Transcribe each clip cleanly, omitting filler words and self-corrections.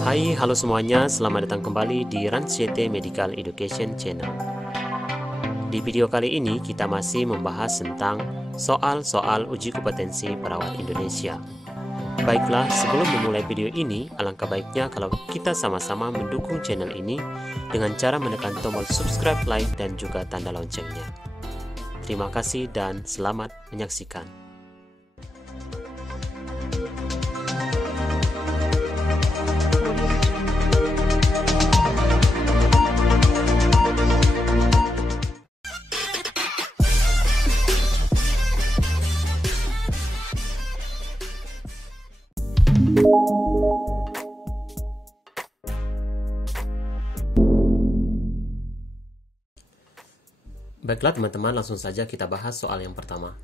Hai, halo semuanya, selamat datang kembali di Rans CT Medical Education Channel. Di video kali ini kita masih membahas tentang soal-soal uji kompetensi perawat Indonesia. Baiklah, sebelum memulai video ini, alangkah baiknya kalau kita sama-sama mendukung channel ini dengan cara menekan tombol subscribe, like, dan juga tanda loncengnya. Terima kasih dan selamat menyaksikan. Baiklah teman-teman, langsung saja kita bahas soal yang pertama.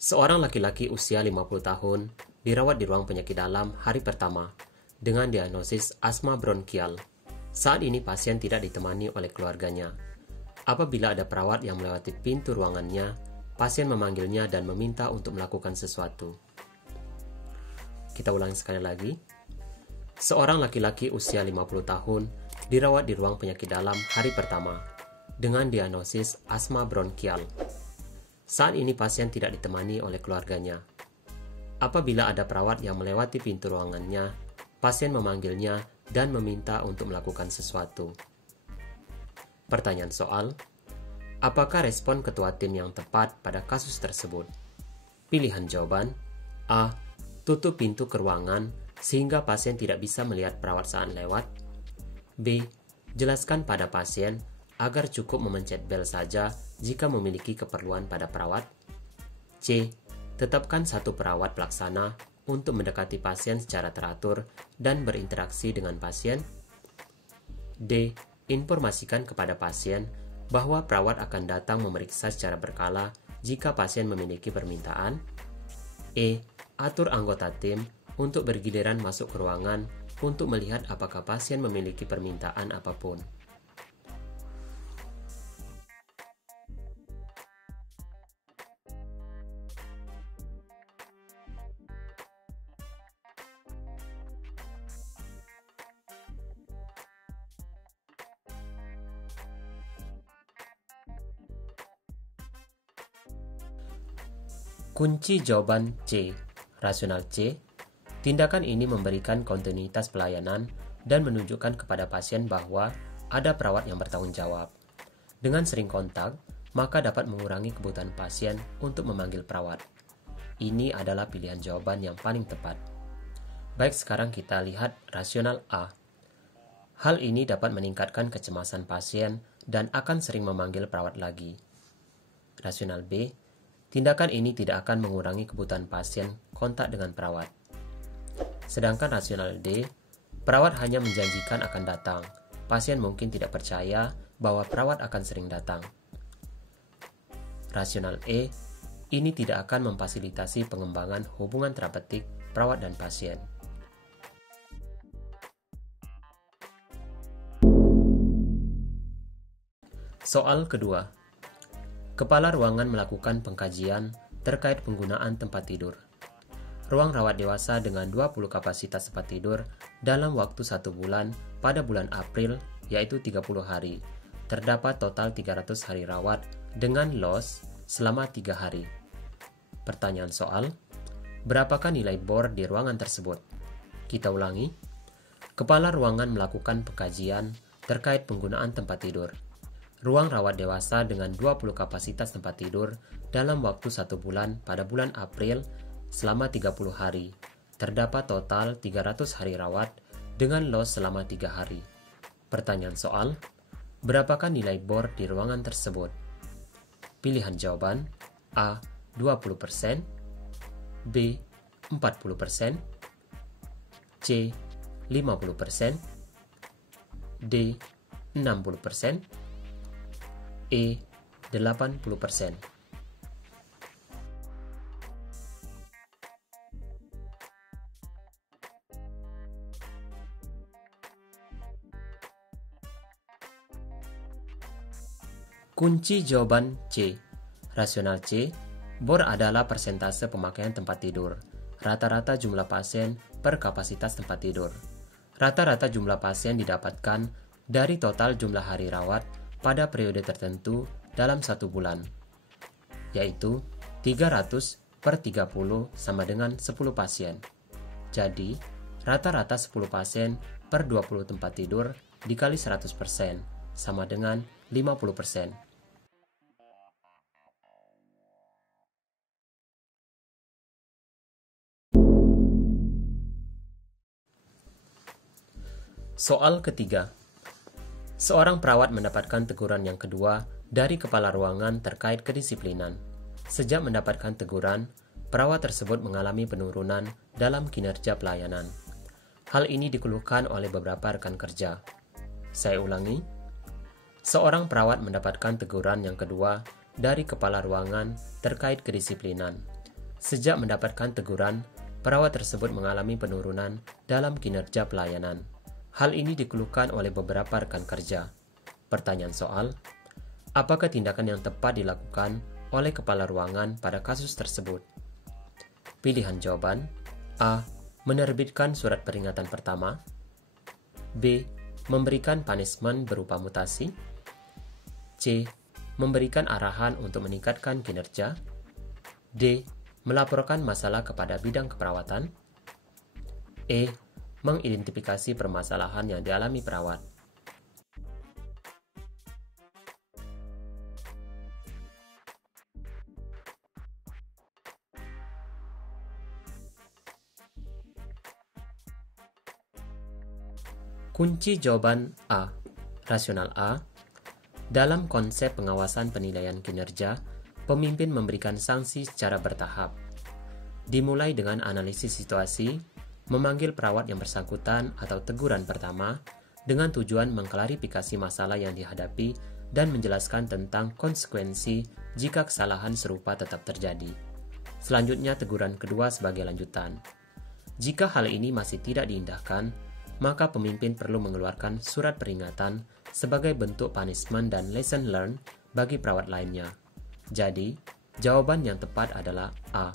Seorang laki-laki usia 50 tahun dirawat di ruang penyakit dalam hari pertama dengan diagnosis asma bronkial. Saat ini pasien tidak ditemani oleh keluarganya. Apabila ada perawat yang melewati pintu ruangannya, pasien memanggilnya dan meminta untuk melakukan sesuatu. Kita ulangi sekali lagi. Seorang laki-laki usia 50 tahun dirawat di ruang penyakit dalam hari pertama dengan diagnosis asma bronkial. Saat ini pasien tidak ditemani oleh keluarganya. Apabila ada perawat yang melewati pintu ruangannya, pasien memanggilnya dan meminta untuk melakukan sesuatu. Pertanyaan soal: apakah respon ketua tim yang tepat pada kasus tersebut? Pilihan jawaban: A. Tutup pintu ke ruangan sehingga pasien tidak bisa melihat perawat saat lewat. B. Jelaskan pada pasien agar cukup memencet bel saja jika memiliki keperluan pada perawat. C. Tetapkan satu perawat pelaksana untuk mendekati pasien secara teratur dan berinteraksi dengan pasien. D. Informasikan kepada pasien bahwa perawat akan datang memeriksa secara berkala jika pasien memiliki permintaan. E. Atur anggota tim untuk bergiliran masuk ke ruangan untuk melihat apakah pasien memiliki permintaan apapun. Kunci jawaban C. Rasional C. Tindakan ini memberikan kontinuitas pelayanan dan menunjukkan kepada pasien bahwa ada perawat yang bertanggung jawab. Dengan sering kontak, maka dapat mengurangi kebutuhan pasien untuk memanggil perawat. Ini adalah pilihan jawaban yang paling tepat. Baik, sekarang kita lihat rasional A. Hal ini dapat meningkatkan kecemasan pasien dan akan sering memanggil perawat lagi. Rasional B. Tindakan ini tidak akan mengurangi kebutuhan pasien kontak dengan perawat. Sedangkan rasional D, perawat hanya menjanjikan akan datang. Pasien mungkin tidak percaya bahwa perawat akan sering datang. Rasional E, ini tidak akan memfasilitasi pengembangan hubungan terapeutik perawat dan pasien. Soal kedua. Kepala ruangan melakukan pengkajian terkait penggunaan tempat tidur. Ruang rawat dewasa dengan 20 kapasitas tempat tidur dalam waktu 1 bulan pada bulan April, yaitu 30 hari. Terdapat total 300 hari rawat dengan loss selama 3 hari. Pertanyaan soal: berapakah nilai bor di ruangan tersebut? Kita ulangi. Kepala ruangan melakukan pengkajian terkait penggunaan tempat tidur. Ruang rawat dewasa dengan 20 kapasitas tempat tidur dalam waktu 1 bulan pada bulan April selama 30 hari. Terdapat total 300 hari rawat dengan loss selama 3 hari. Pertanyaan soal: berapakah nilai bor di ruangan tersebut? Pilihan jawaban: A. 20%, B. 40%, C. 50%, D. 60%, E. 80%. Kunci jawaban C. Rasional C. Bor adalah persentase pemakaian tempat tidur. Rata-rata jumlah pasien per kapasitas tempat tidur. Rata-rata jumlah pasien didapatkan dari total jumlah hari rawat pada periode tertentu dalam 1 bulan, yaitu 300 per 30 sama dengan 10 pasien. Jadi, rata-rata 10 pasien per 20 tempat tidur dikali 100% sama dengan 50%. Soal ketiga. Seorang perawat mendapatkan teguran yang kedua dari kepala ruangan terkait kedisiplinan. Sejak mendapatkan teguran, perawat tersebut mengalami penurunan dalam kinerja pelayanan. Hal ini dikeluhkan oleh beberapa rekan kerja. Saya ulangi. Seorang perawat mendapatkan teguran yang kedua dari kepala ruangan terkait kedisiplinan. Sejak mendapatkan teguran, perawat tersebut mengalami penurunan dalam kinerja pelayanan. Hal ini dikeluhkan oleh beberapa rekan kerja. Pertanyaan soal, apakah tindakan yang tepat dilakukan oleh kepala ruangan pada kasus tersebut? Pilihan jawaban: A. Menerbitkan surat peringatan pertama. B. Memberikan punishment berupa mutasi. C. Memberikan arahan untuk meningkatkan kinerja. D. Melaporkan masalah kepada bidang keperawatan. E. Mengidentifikasi permasalahan yang dialami perawat. Kunci jawaban A. Rasional A. Dalam konsep pengawasan penilaian kinerja, pemimpin memberikan sanksi secara bertahap. Dimulai dengan analisis situasi, memanggil perawat yang bersangkutan atau teguran pertama dengan tujuan mengklarifikasi masalah yang dihadapi dan menjelaskan tentang konsekuensi jika kesalahan serupa tetap terjadi. Selanjutnya teguran kedua sebagai lanjutan. Jika hal ini masih tidak diindahkan, maka pemimpin perlu mengeluarkan surat peringatan sebagai bentuk punishment dan lesson learned bagi perawat lainnya. Jadi, jawaban yang tepat adalah A.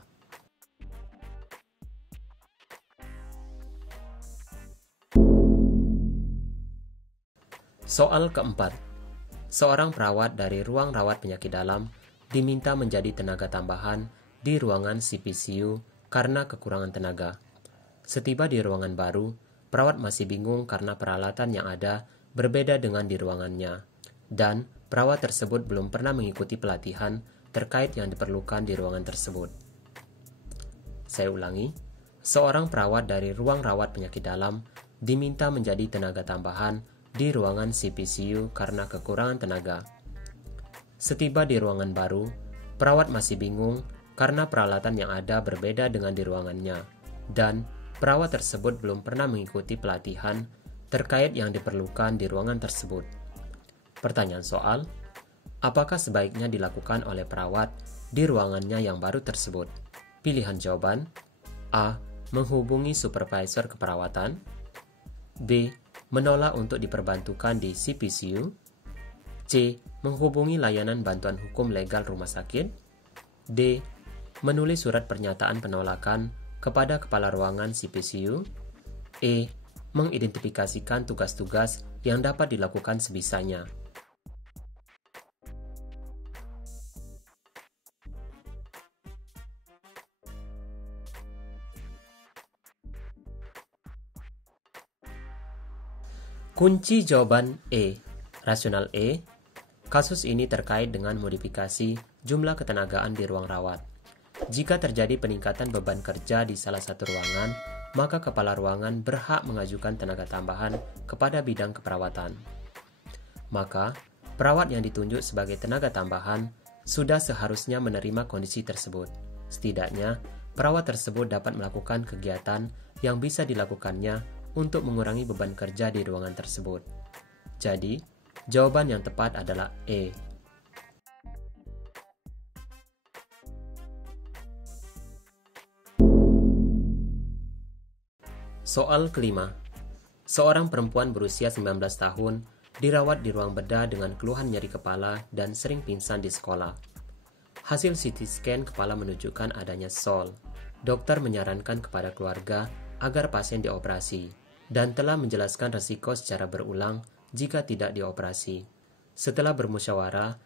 Soal keempat. Seorang perawat dari ruang rawat penyakit dalam diminta menjadi tenaga tambahan di ruangan CPCU karena kekurangan tenaga. Setiba di ruangan baru, perawat masih bingung karena peralatan yang ada berbeda dengan di ruangannya, dan perawat tersebut belum pernah mengikuti pelatihan terkait yang diperlukan di ruangan tersebut. Saya ulangi, seorang perawat dari ruang rawat penyakit dalam diminta menjadi tenaga tambahan di ruangan CPCU karena kekurangan tenaga. Setiba di ruangan baru, perawat masih bingung karena peralatan yang ada berbeda dengan di ruangannya, dan perawat tersebut belum pernah mengikuti pelatihan terkait yang diperlukan di ruangan tersebut. Pertanyaan soal, apakah sebaiknya dilakukan oleh perawat di ruangannya yang baru tersebut? Pilihan jawaban: A. Menghubungi supervisor keperawatan. B. Menolak untuk diperbantukan di CPCU. C. Menghubungi layanan bantuan hukum legal rumah sakit. D. Menulis surat pernyataan penolakan kepada kepala ruangan CPCU. E. Mengidentifikasikan tugas-tugas yang dapat dilakukan sebisanya. Kunci jawaban E. Rasional E. Kasus ini terkait dengan modifikasi jumlah ketenagaan di ruang rawat. Jika terjadi peningkatan beban kerja di salah satu ruangan, maka kepala ruangan berhak mengajukan tenaga tambahan kepada bidang keperawatan. Maka, perawat yang ditunjuk sebagai tenaga tambahan sudah seharusnya menerima kondisi tersebut. Setidaknya, perawat tersebut dapat melakukan kegiatan yang bisa dilakukannya untuk mengurangi beban kerja di ruangan tersebut. Jadi, jawaban yang tepat adalah E. Soal kelima. Seorang perempuan berusia 19 tahun dirawat di ruang bedah dengan keluhan nyeri kepala dan sering pingsan di sekolah. Hasil CT scan kepala menunjukkan adanya SOL. Dokter menyarankan kepada keluarga agar pasien dioperasi dan telah menjelaskan risiko secara berulang jika tidak dioperasi. Setelah bermusyawarah,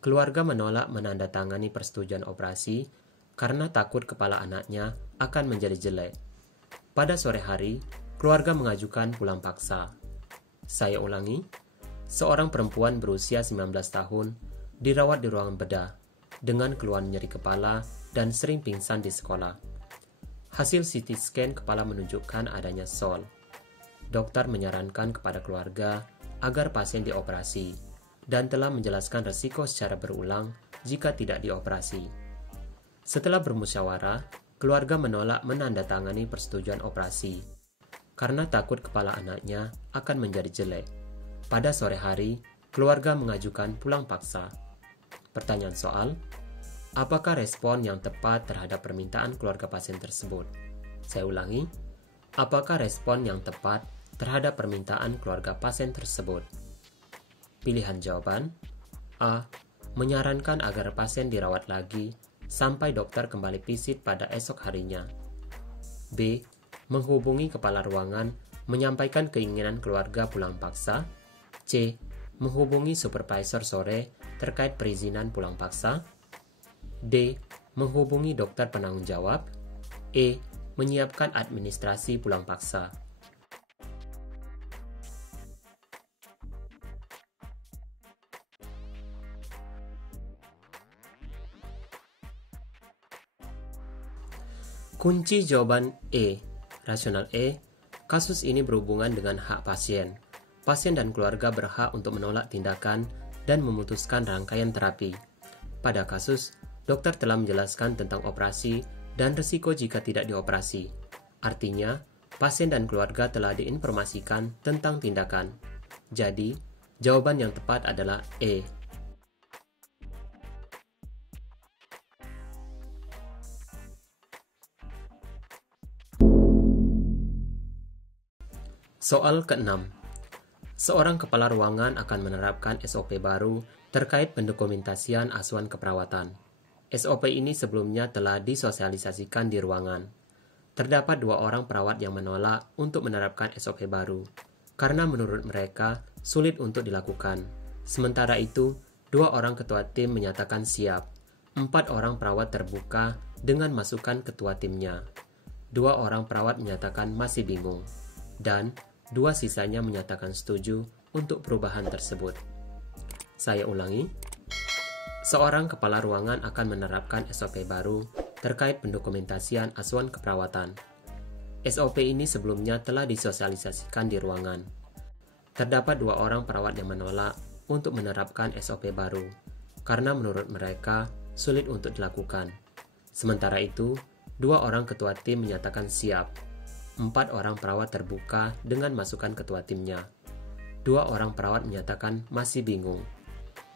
keluarga menolak menandatangani persetujuan operasi karena takut kepala anaknya akan menjadi jelek. Pada sore hari, keluarga mengajukan pulang paksa. Saya ulangi, seorang perempuan berusia 19 tahun dirawat di ruangan bedah dengan keluhan nyeri kepala dan sering pingsan di sekolah. Hasil CT scan kepala menunjukkan adanya SOL. Dokter menyarankan kepada keluarga agar pasien dioperasi dan telah menjelaskan risiko secara berulang jika tidak dioperasi. Setelah bermusyawarah, keluarga menolak menandatangani persetujuan operasi karena takut kepala anaknya akan menjadi jelek. Pada sore hari, keluarga mengajukan pulang paksa. Pertanyaan soal, apakah respon yang tepat terhadap permintaan keluarga pasien tersebut? Saya ulangi, apakah respon yang tepat terhadap permintaan keluarga pasien tersebut? Pilihan jawaban, A. Menyarankan agar pasien dirawat lagi sampai dokter kembali visit pada esok harinya. B. Menghubungi kepala ruangan menyampaikan keinginan keluarga pulang paksa. C. Menghubungi supervisor sore terkait perizinan pulang paksa. D. Menghubungi dokter penanggung jawab. E. Menyiapkan administrasi pulang paksa. Kunci jawaban E. Rasional E. Kasus ini berhubungan dengan hak pasien. Pasien dan keluarga berhak untuk menolak tindakan dan memutuskan rangkaian terapi. Pada kasus, dokter telah menjelaskan tentang operasi dan risiko jika tidak dioperasi. Artinya, pasien dan keluarga telah diinformasikan tentang tindakan. Jadi, jawaban yang tepat adalah E. Soal ke-6. Seorang kepala ruangan akan menerapkan SOP baru terkait pendokumentasian asuhan keperawatan. SOP ini sebelumnya telah disosialisasikan di ruangan. Terdapat 2 orang perawat yang menolak untuk menerapkan SOP baru, karena menurut mereka sulit untuk dilakukan. Sementara itu, 2 orang ketua tim menyatakan siap. 4 orang perawat terbuka dengan masukan ketua timnya. 2 orang perawat menyatakan masih bingung. Dan 2 sisanya menyatakan setuju untuk perubahan tersebut. Saya ulangi, seorang kepala ruangan akan menerapkan SOP baru terkait pendokumentasian asuhan keperawatan. SOP ini sebelumnya telah disosialisasikan di ruangan. Terdapat 2 orang perawat yang menolak untuk menerapkan SOP baru, karena menurut mereka sulit untuk dilakukan. Sementara itu, 2 orang ketua tim menyatakan siap. 4 orang perawat terbuka dengan masukan ketua timnya. 2 orang perawat menyatakan masih bingung.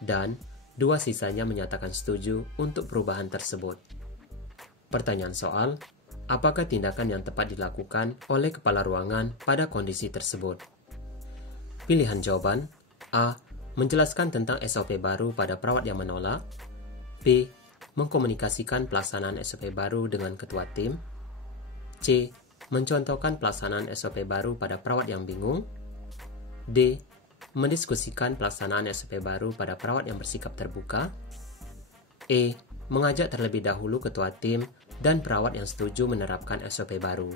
Dan 2 sisanya menyatakan setuju untuk perubahan tersebut. Pertanyaan soal, apakah tindakan yang tepat dilakukan oleh kepala ruangan pada kondisi tersebut? Pilihan jawaban, A. Menjelaskan tentang SOP baru pada perawat yang menolak. B. Mengkomunikasikan pelaksanaan SOP baru dengan ketua tim. C. Mencontohkan pelaksanaan SOP baru pada perawat yang bingung. D. Mendiskusikan pelaksanaan SOP baru pada perawat yang bersikap terbuka. E. Mengajak terlebih dahulu ketua tim dan perawat yang setuju menerapkan SOP baru.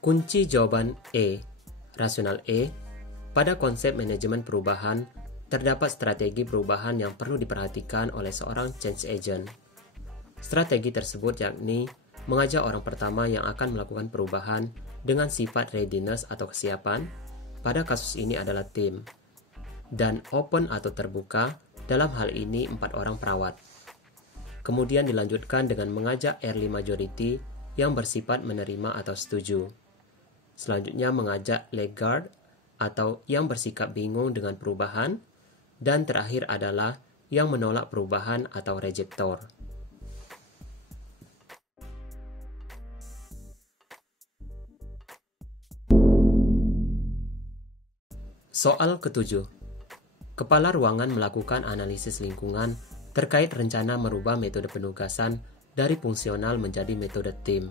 Kunci jawaban E. Rasional E. Pada konsep manajemen perubahan, terdapat strategi perubahan yang perlu diperhatikan oleh seorang change agent. Strategi tersebut yakni mengajak orang pertama yang akan melakukan perubahan dengan sifat readiness atau kesiapan, pada kasus ini adalah tim, dan open atau terbuka, dalam hal ini 4 orang perawat. Kemudian dilanjutkan dengan mengajak early majority yang bersifat menerima atau setuju. Selanjutnya mengajak laggard atau yang bersikap bingung dengan perubahan, dan terakhir adalah yang menolak perubahan atau rejector. Soal ketujuh. Kepala ruangan melakukan analisis lingkungan terkait rencana merubah metode penugasan dari fungsional menjadi metode tim.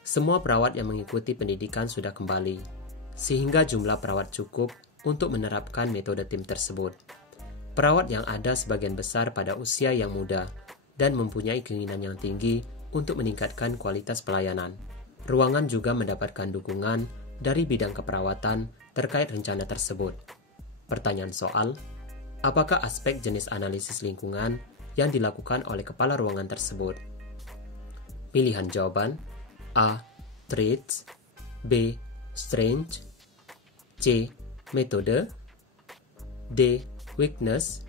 Semua perawat yang mengikuti pendidikan sudah kembali, sehingga jumlah perawat cukup untuk menerapkan metode tim tersebut. Perawat yang ada sebagian besar pada usia yang muda dan mempunyai keinginan yang tinggi untuk meningkatkan kualitas pelayanan. Ruangan juga mendapatkan dukungan dari bidang keperawatan terkait rencana tersebut. Pertanyaan soal, apakah aspek jenis analisis lingkungan yang dilakukan oleh kepala ruangan tersebut? Pilihan jawaban: A. Traits, B. Strength, C. Metode, D. Weakness,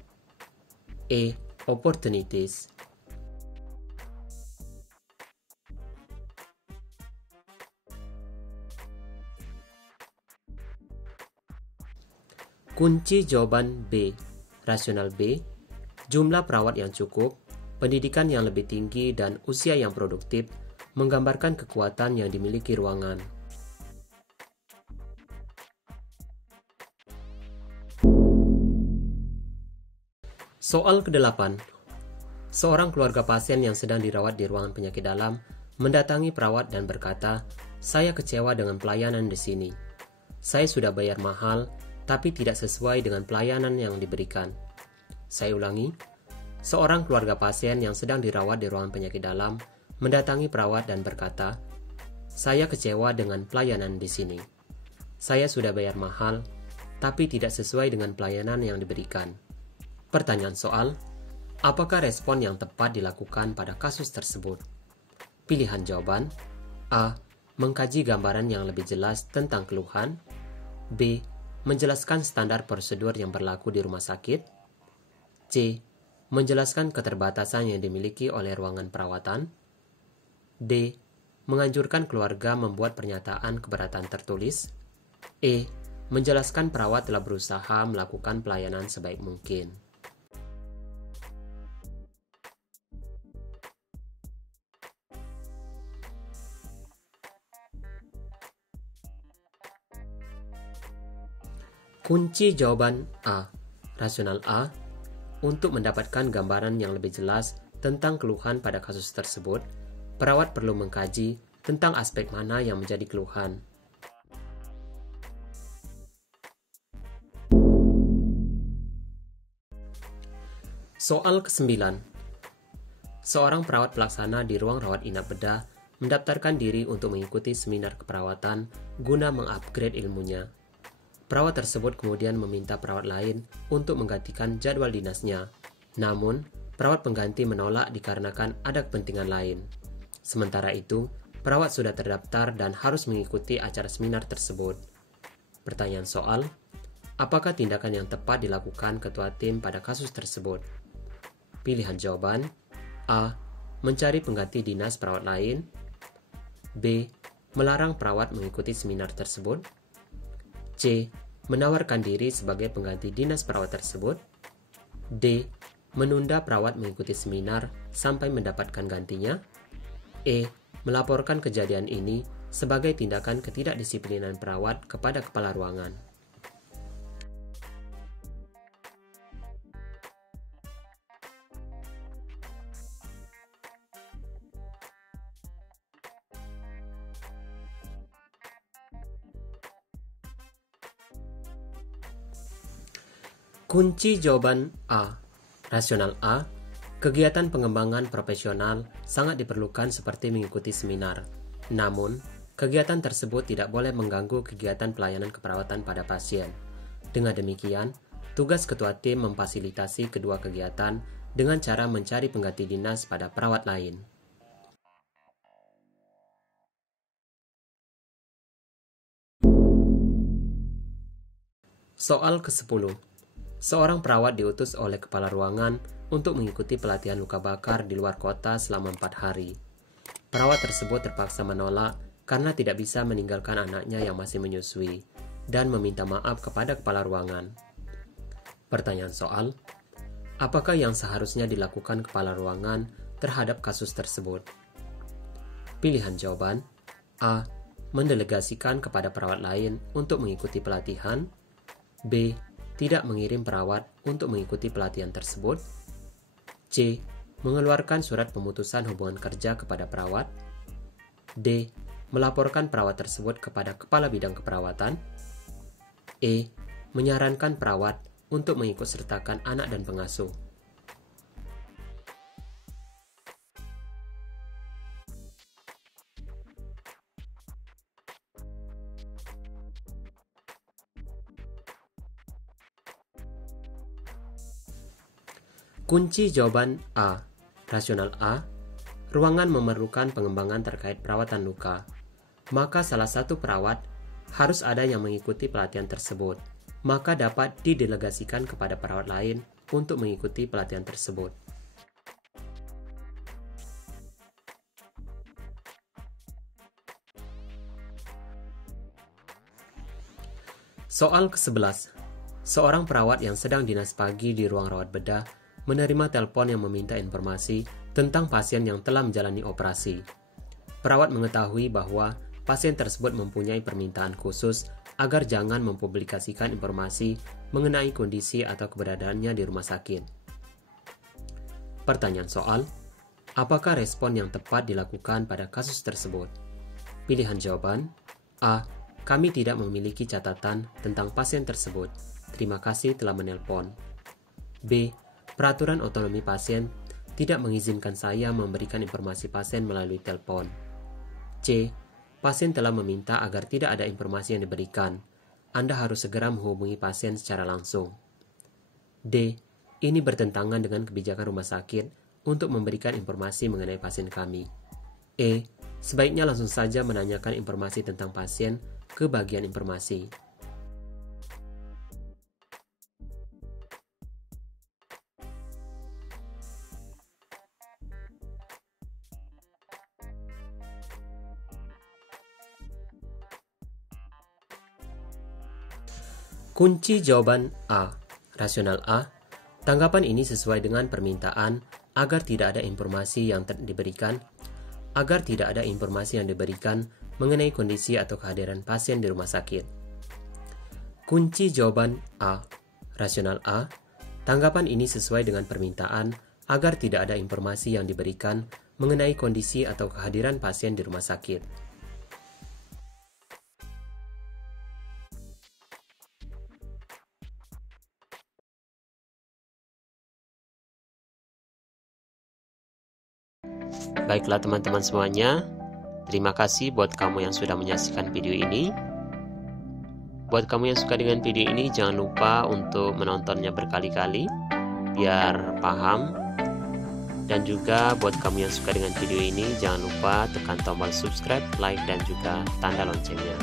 E. Opportunities. Kunci jawaban B. Rasional B, jumlah perawat yang cukup, pendidikan yang lebih tinggi, dan usia yang produktif menggambarkan kekuatan yang dimiliki ruangan. Soal ke-8. Seorang keluarga pasien yang sedang dirawat di ruangan penyakit dalam mendatangi perawat dan berkata, "Saya kecewa dengan pelayanan di sini. Saya sudah bayar mahal, tapi tidak sesuai dengan pelayanan yang diberikan." Saya ulangi, seorang keluarga pasien yang sedang dirawat di ruangan penyakit dalam mendatangi perawat dan berkata, "Saya kecewa dengan pelayanan di sini. Saya sudah bayar mahal, tapi tidak sesuai dengan pelayanan yang diberikan." Pertanyaan soal, apakah respon yang tepat dilakukan pada kasus tersebut? Pilihan jawaban: A. Mengkaji gambaran yang lebih jelas tentang keluhan, B. Menjelaskan standar prosedur yang berlaku di rumah sakit, C. Menjelaskan keterbatasan yang dimiliki oleh ruangan perawatan, D. Menganjurkan keluarga membuat pernyataan keberatan tertulis, E. Menjelaskan perawat telah berusaha melakukan pelayanan sebaik mungkin. Kunci jawaban A. Rasional A. Untuk mendapatkan gambaran yang lebih jelas tentang keluhan pada kasus tersebut, perawat perlu mengkaji tentang aspek mana yang menjadi keluhan. Soal ke-9. Seorang perawat pelaksana di ruang rawat inap bedah mendaftarkan diri untuk mengikuti seminar keperawatan guna mengupgrade ilmunya. Perawat tersebut kemudian meminta perawat lain untuk menggantikan jadwal dinasnya. Namun, perawat pengganti menolak dikarenakan ada kepentingan lain. Sementara itu, perawat sudah terdaftar dan harus mengikuti acara seminar tersebut. Pertanyaan soal, apakah tindakan yang tepat dilakukan ketua tim pada kasus tersebut? Pilihan jawaban: A. Mencari pengganti dinas perawat lain, B. Melarang perawat mengikuti seminar tersebut, C. Menawarkan diri sebagai pengganti dinas perawat tersebut, D. Menunda perawat mengikuti seminar sampai mendapatkan gantinya, E. Melaporkan kejadian ini sebagai tindakan ketidakdisiplinan perawat kepada kepala ruangan. Kunci jawaban A. Rasional A. Kegiatan pengembangan profesional sangat diperlukan seperti mengikuti seminar. Namun, kegiatan tersebut tidak boleh mengganggu kegiatan pelayanan keperawatan pada pasien. Dengan demikian, tugas ketua tim memfasilitasi kedua kegiatan dengan cara mencari pengganti dinas pada perawat lain. Soal ke-10. Seorang perawat diutus oleh kepala ruangan untuk mengikuti pelatihan luka bakar di luar kota selama 4 hari. Perawat tersebut terpaksa menolak karena tidak bisa meninggalkan anaknya yang masih menyusui dan meminta maaf kepada kepala ruangan. Pertanyaan soal, apakah yang seharusnya dilakukan kepala ruangan terhadap kasus tersebut? Pilihan jawaban: A. Mendelegasikan kepada perawat lain untuk mengikuti pelatihan, B. Tidak mengirim perawat untuk mengikuti pelatihan tersebut. C. Mengeluarkan surat pemutusan hubungan kerja kepada perawat. D. Melaporkan perawat tersebut kepada kepala bidang keperawatan. E. Menyarankan perawat untuk mengikut sertakan anak dan pengasuh. Kunci jawaban A. Rasional A. Ruangan memerlukan pengembangan terkait perawatan luka. Maka salah satu perawat harus ada yang mengikuti pelatihan tersebut. Maka dapat didelegasikan kepada perawat lain untuk mengikuti pelatihan tersebut. Soal ke-11. Seorang perawat yang sedang dinas pagi di ruang rawat bedah menerima telepon yang meminta informasi tentang pasien yang telah menjalani operasi. Perawat mengetahui bahwa pasien tersebut mempunyai permintaan khusus agar jangan mempublikasikan informasi mengenai kondisi atau keberadaannya di rumah sakit. Pertanyaan soal, apakah respon yang tepat dilakukan pada kasus tersebut? Pilihan jawaban, A. Kami tidak memiliki catatan tentang pasien tersebut. Terima kasih telah menelpon. B. Peraturan otonomi pasien tidak mengizinkan saya memberikan informasi pasien melalui telepon. C. Pasien telah meminta agar tidak ada informasi yang diberikan. Anda harus segera menghubungi pasien secara langsung. D. Ini bertentangan dengan kebijakan rumah sakit untuk memberikan informasi mengenai pasien kami. E. Sebaiknya langsung saja menanyakan informasi tentang pasien ke bagian informasi. Kunci jawaban A. Rasional A. Tanggapan ini sesuai dengan permintaan agar tidak ada informasi yang diberikan mengenai kondisi atau kehadiran pasien di rumah sakit. Kunci jawaban A. Rasional A. Tanggapan ini sesuai dengan permintaan agar tidak ada informasi yang diberikan mengenai kondisi atau kehadiran pasien di rumah sakit. Baiklah teman-teman semuanya, terima kasih buat kamu yang sudah menyaksikan video ini. Buat kamu yang suka dengan video ini, jangan lupa untuk menontonnya berkali-kali biar paham. Dan juga buat kamu yang suka dengan video ini, jangan lupa tekan tombol subscribe, like, dan juga tanda loncengnya.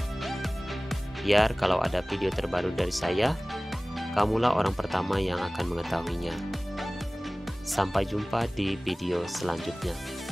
Biar kalau ada video terbaru dari saya, kamulah orang pertama yang akan mengetahuinya. Sampai jumpa di video selanjutnya.